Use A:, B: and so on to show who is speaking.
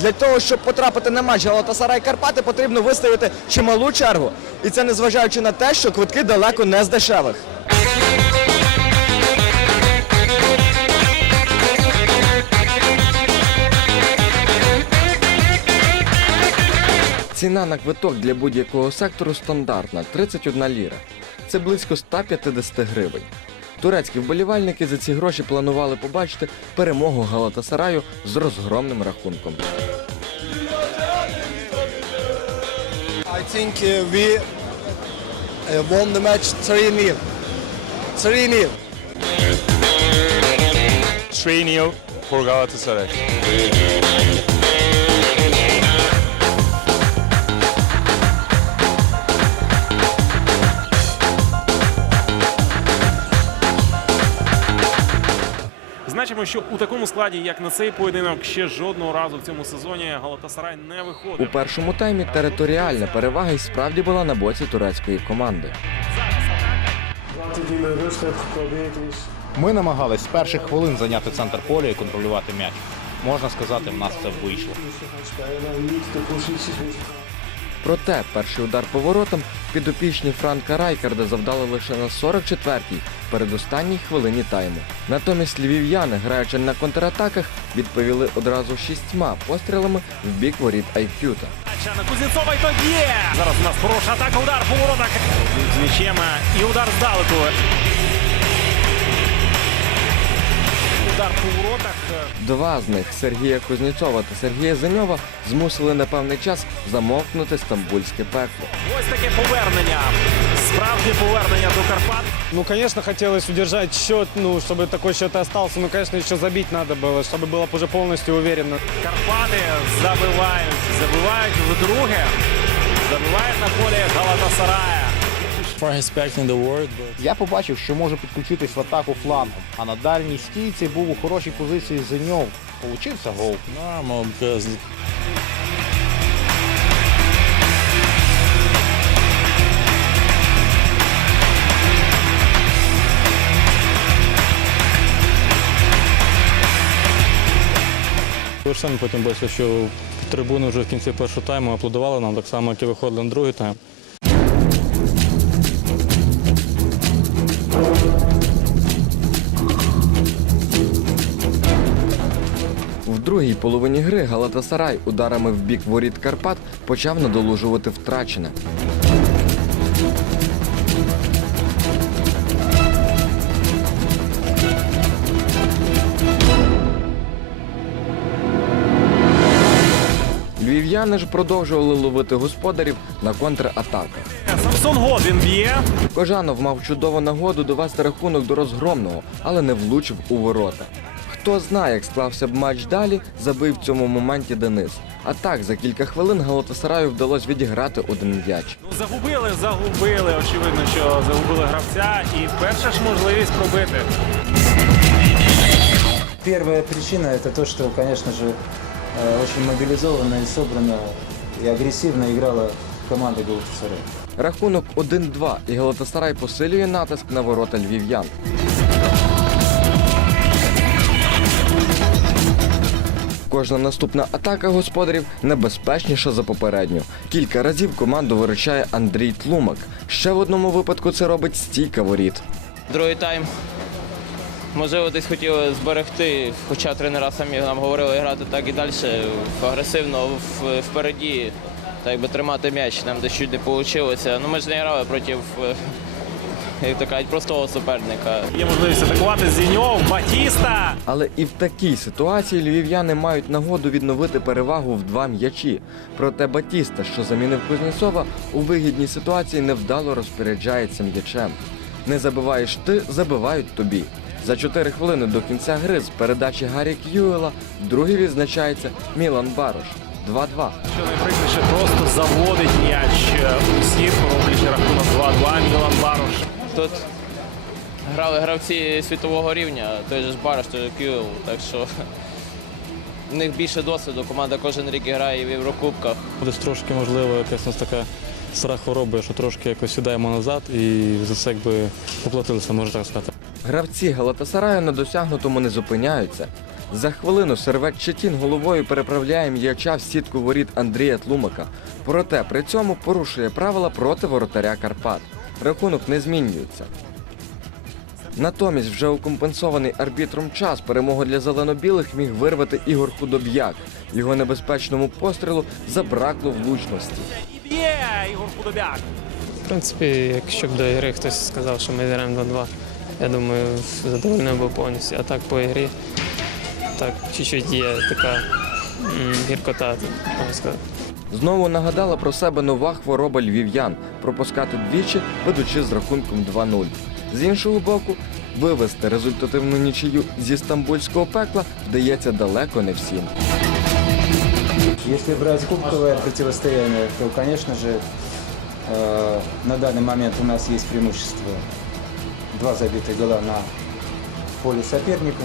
A: Для того, щоб потрапити на матч Галатасарай Карпати, потрібно виставити чималу чергу. І це незважаючи на те, що квитки далеко не з дешевих. Ціна на квиток для будь-якого сектору стандартна 31 ліра. Це близько 150 гривень. Турецькі вболівальники за ці гроші планували побачити перемогу Галатасараю з розгромним рахунком.
B: I think uh, we uh, won the match 3-0. 3-0.
C: 3-0 for Galatasaray.
D: Значимо, що у такому складі, як на цей поєдинок, ще жодного разу в цьому сезоні Галатасарай не
A: У першому таймі територіальна перевага і справді була на боці турецької команди.
E: Ми намагались з перших хвилин зайняти центр поля і контролювати м'яч. Можна сказати, в нас це вийшло.
A: Проте перший удар по воротам підопічні Франка Райкарда завдали лише на 44-й передостанній хвилині тайму. Натомість львів'яни, граючи на контратаках, відповіли одразу шістьма пострілами в бік воріт Айкюта.
D: Кузнєцова і то є! Зараз у нас хороша атака, удар по воротах. З м'ячем і удар здалеку Удар по воротах.
A: Два з них Сергія Кузнєцова та Сергія Заньова змусили на певний час замовкнути стамбульське пекло.
D: Ось таке повернення. Справжнє повернення до Карпат.
F: Ну, конечно, хотелось удержать счет, ну, чтобы такой счет и остался. Ну, конечно, еще забить надо было, чтобы было уже полностью уверенно.
D: Карпати забивають, забивають вдруге. Забивають на полі Галатасарая.
E: Я побачив, що можу підключитись в атаку флангом, а на дальній стійці був у хорошій позиції Зеньов. Получився гол.
G: normal because Ви ж самі потім бачили, що трибуни вже в кінці першого тайму аплодували нам так само, як і виходили на другий тайм.
A: Другій половині гри Галатасарай ударами в бік воріт Карпат почав надолужувати втрачене. Львів'яни ж продовжували ловити господарів на контратаках.
D: Самсон Годвін б'є.
A: Кожанов мав чудову нагоду довести рахунок до розгромного, але не влучив у ворота. Хто знає, як склався б матч далі, забив в цьому моменті Денис. А так, за кілька хвилин Галатасараю вдалося відіграти один м'яч.
D: Ну, загубили, загубили. Очевидно, що загубили гравця. І перша ж можливість пробити.
H: Первая причина это то, что, конечно же, э, очень мобилизованно и собрано и агрессивно играла команда Галатасарай.
A: Рахунок 1-2 і Галатасарай посилює натиск на ворота львів'ян. Кожна наступна атака господарів небезпечніша за попередню. Кілька разів команду виручає Андрій Тлумак. Ще в одному випадку це робить стійка воріт.
I: Другий тайм. Можливо, десь хотіли зберегти, хоча тренера самі нам говорили грати так і далі, агресивно впереді, так би тримати м'яч. Нам чуть не вийшло. Ну ми ж не грали проти, е, як то кажуть, простого суперника.
D: Є можливість атакувати Зіньов, Батіста.
A: Але і в такій ситуації львів'яни мають нагоду відновити перевагу в два м'ячі. Проте Батіста, що замінив Кузнєцова, у вигідній ситуації невдало розпоряджається м'ячем. Не забиваєш ти, забивають тобі. За 4 хвилини до кінця гри з передачі Гаррі К'юела другий відзначається Мілан Барош. 2-2.
D: Що найприкріше, просто заводить м'яч е, у сітку, роблячи рахунок 2-2. Мілан Барош.
I: Тут грали гравці світового рівня, той же ж Бараш, той же Кюл, так що в них більше досвіду. Команда кожен рік грає в Єврокубках.
G: Десь трошки, можливо, якась у нас така стара хвороба, що трошки якось сідаємо назад і за це якби поплатилися, можна так сказати.
A: Гравці Галатасараю на досягнутому не зупиняються. За хвилину сервет Четін головою переправляє м'яча в сітку воріт Андрія Тлумака. Проте при цьому порушує правила проти воротаря Карпат. Рахунок не змінюється. Натомість вже у компенсований арбітром час перемогу для зелено-білих міг вирвати Ігор Худоб'як. Його небезпечному пострілу забракло влучності.
D: Ігор Худобяк.
J: В принципі, якщо б до ігри хтось сказав, що ми граємо 2-2, я думаю, задоволений був повністю. А так по ігрі, так, чуть-чуть є така гіркота, можна сказати.
A: Знову нагадала про себе нова хвороба львів'ян пропускати двічі, ведучи з рахунком 2-0. З іншого боку, вивести результативну нічию зі стамбульського пекла вдається далеко не всім.
H: Если брать кубковое противостояние, то, конечно же, э, на данный момент у нас есть преимущество. Два забитых гола на поле соперника.